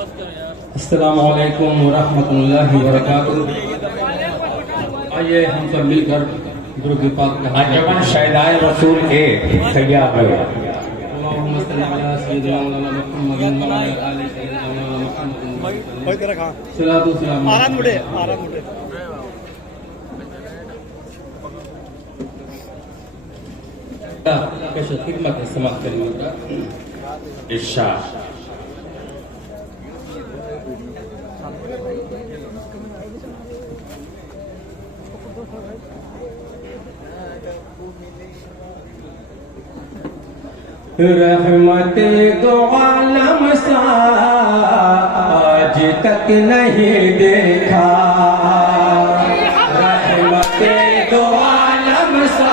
अस्सलामु अलैकुम वरहमतुल्लाहि वबरकातुहू। आइए हम सब मिलकर दुरूद पाक में अंजुमन शहदाए रसूल ए तैयार है। अल्लाहुम्मा सल्ली अला सय्यिदिना मौलाना मुहम्मदिन व अला आलि सय्यिदिना मौलाना मुहम्मदिन। सलातु सलाम। आराम मुड़े। कैसे खिदमत है समाज करीम का इरशाद। रहमते दो आलम सा आज तक नहीं देखा, रहमते दो आलम सा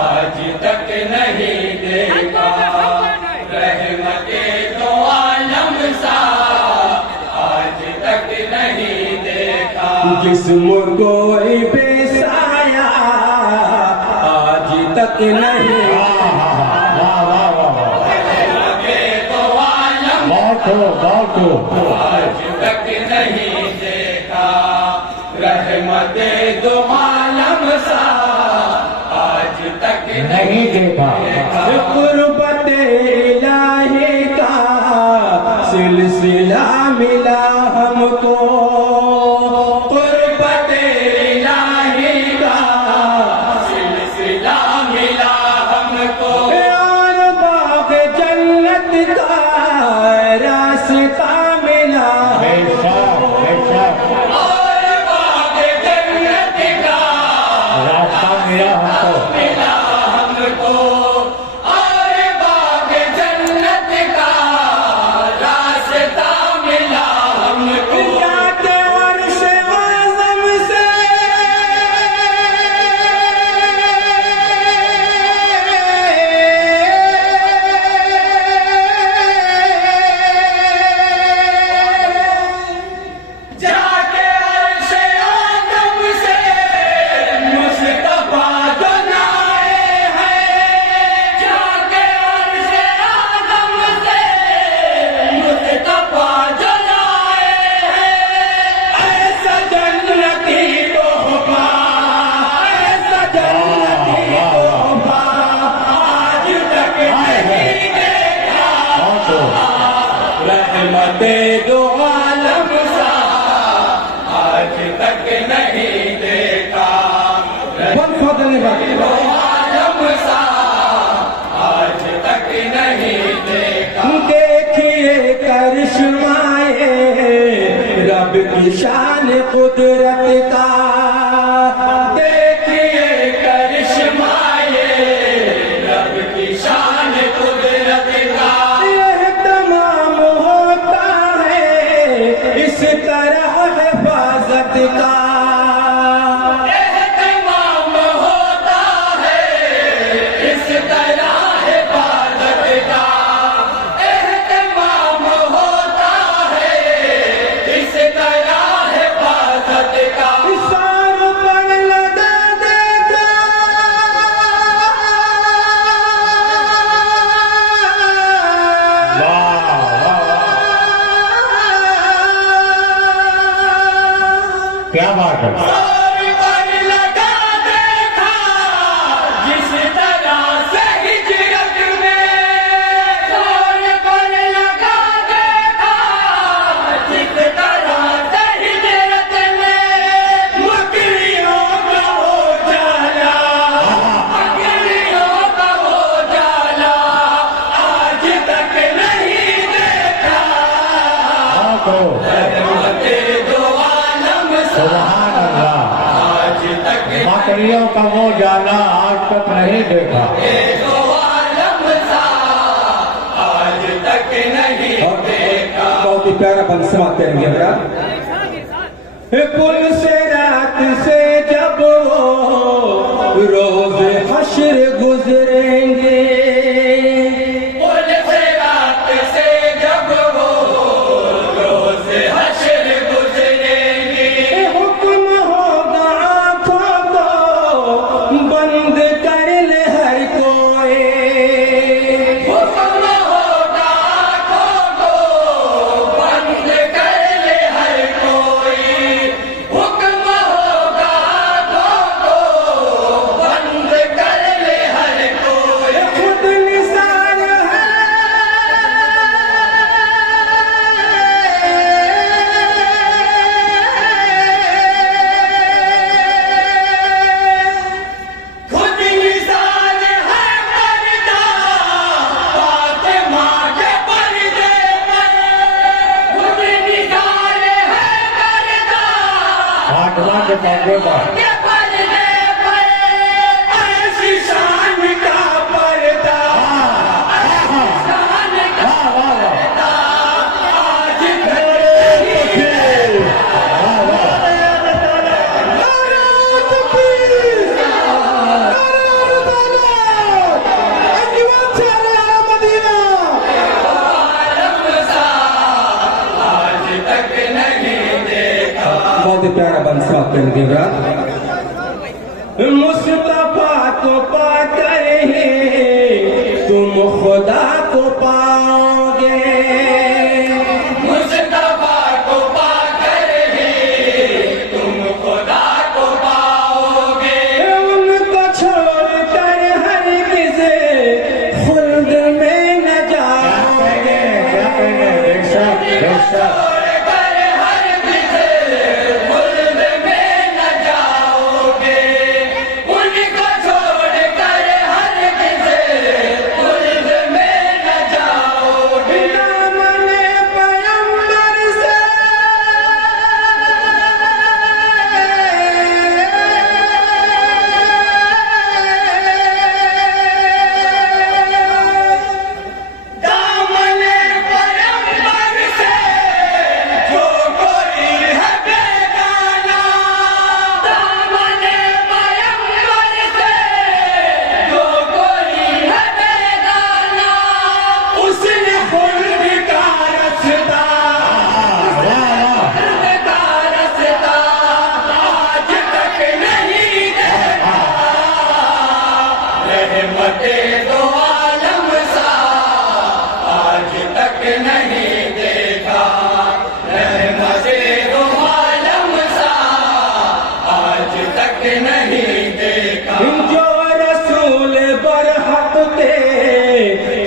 आज तक नहीं देखा, रहमते दो आलम सा आज तक नहीं देखा। जिस्म कोई बेसाया आज तक नहीं आज तक नहीं देखा, रहमते दो आलम सा आज तक नहीं देखा। कुर्बत इलाही का सिलसिला मिला हमको, कुर्बत इलाही का सिलसिला मिला हमको। और बाग जन्नत का रास्ता मिला, और बाग जन्नत का रास्ता मिला हमको, और बाग जन्नत का रास्ता मिला हमको। जाते अर्श आज़म से रहमते दो आलम सा आज तक नहीं देखा, दो आलम सा आज तक नहीं देखा। देखिए करिश्माए रब की शान कुदरत का, देखिए करिश्माए रब की शान कुदरत का। इस तरह हिफाजत का एहतमाम होता है, इस तरह हिफाजत का एहतमाम होता है, इस तरह हिफाजत का। सार पर लगा देखा क्या बात है। पर लगा देखा जिस तरह से हिजरत में, पर लगा देखा जिस तरह से हिजरत में। मकरियों का हो जाला, मकरियों का हो जाला आज तक नहीं देखा। रहमते दो आलम सुभान अल्लाह। आज तक मकड़ियों का वो जाला आज तक नहीं देखा। दो आलम सा आज तक नहीं देखा। बहुत ही प्यारा बंद समाप्त करेंगे बेटा। पुल से रात से जब वो रोज हश्र गुजरेंगे, पुल से रात से जब वो रोज हश्र गुजरेंगे। हुक्म होगा आँखों को बंद कर ले हर कोई, हुक्म होगा आँखों को मुस्तफा को पाकर ही तुम खुदा को पाओगे। मुस्तफा को पाकर ही तुम खुदा को पाओगे। उनको छोड़कर हर किसी खुल्द में न जाओगे।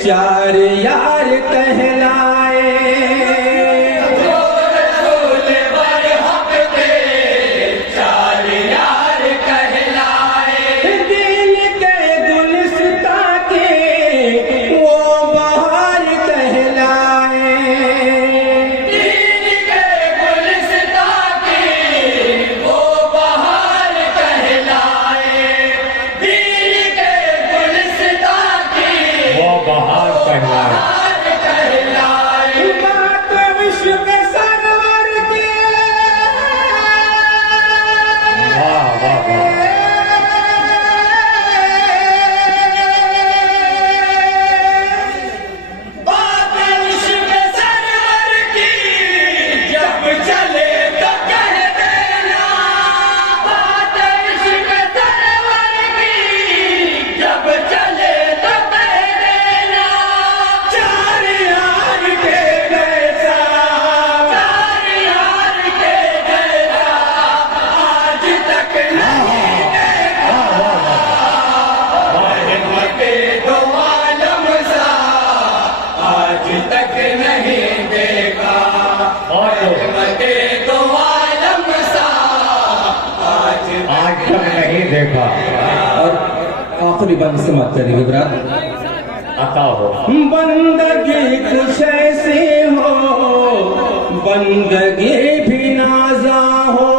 चार यार कहलाए, जो रसूल बरहक थे, चार यार कहलाए। दिल के गुलिस्ता के वो बहार कहलाए। दिल के गुलिस्ता के वो बहार कहलाए। दिल के गुलिस्ता के वो बहार कहलाए। बात विश्व के सरवर की, वाह वाह वाह। बात विश्व के सरवर की, जब चले तो कह देना। बात विश्व के सरवर की, जब चले तो कह देना। चार यार के जैसा, चार यार के जैसा आज तक नहीं देखा। हिम्मते दो आलम सा आज तक नहीं देखा। हिम्मते दो आलम सा आज आज तक नहीं देखा। और आखिरी बंद समाप्त करेंगे ब्रात। अता हो बंदगी कुछ ऐसी हो, बंदगी भी नाज़ा हो।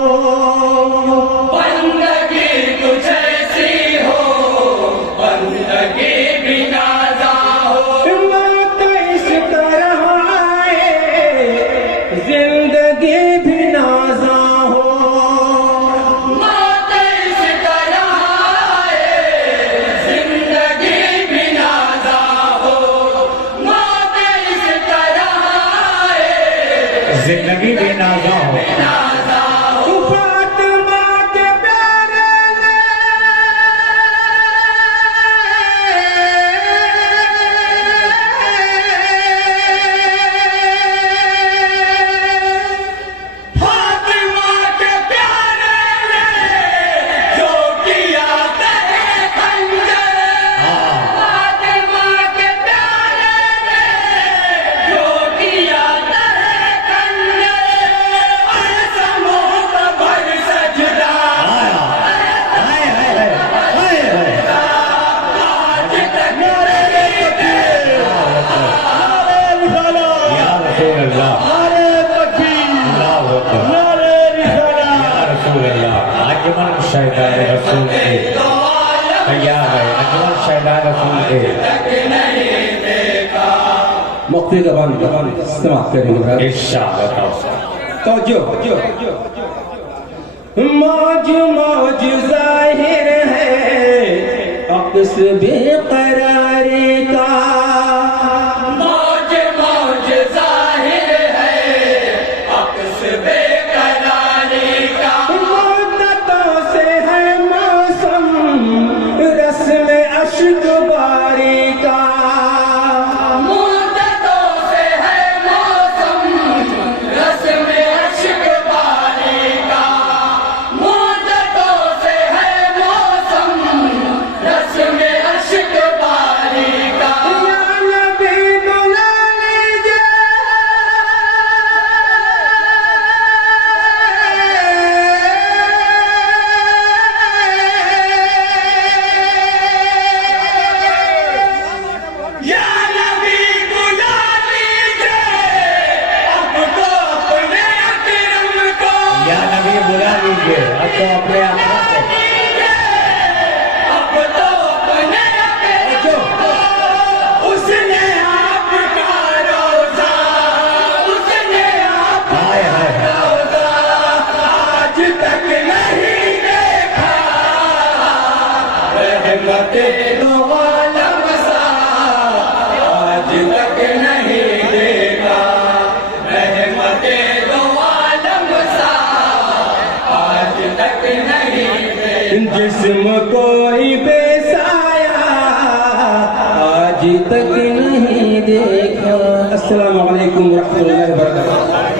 बंदगी कुछ ऐसी हो, बंदगी भी नाज़ा हो। मौत इस तरह आए, जिंदगी भी नाज़ा हो। मौत इस तरह आए, जिंदगी भी नाज़ा हो। मौत इस तरह आए, जिंदगी भी नाज़ा हो। फातिमा के प्यारे ने फातिमा के प्यारे ने जो किया तेरे खंजर। फातिमा के प्यारे ने जो किया तेरे खंजर। समूह भर सजदा आज तक नहीं देखा। या रसूल अल्लाह। अल्लाह अकबर। या रसूल अल्लाह। अजमल शहदार रसूल के तैयार है। अजमल शहदार रसूल के मौके का बंद समाप्त करेंगे। इरशाद बताओ। तो जो मौज मौज जाहिर है अक्स बेकरारी का। मौज मौज जाहिर है अक्स बेकरारी का। मुद्दतों से है मौसम अश्क बारी का मुद्दतों से है मौसम रस्म अश्क बारी का मुद्दतों से है मौसम रस्म अश्क बारी का या नबी बुला लीजिए या नबी बुला लीजिए अब तो अपने अकरम को या नबी बुला लीजिए अब तो अपने आप अब तो अपने अकरम को उसने आपका रोज़ा उसने आपका हाय हाय रोज़ा आज तक नहीं देखा रहमते दो आलम सा आज तक नहीं देखा रहमते दो आलम सा आज तक नहीं देखा जिस्म कोई बेसाया आज तक नहीं देखा। अस्सलाम वालेकुम रहमतुल्लाहि व बरकातहू।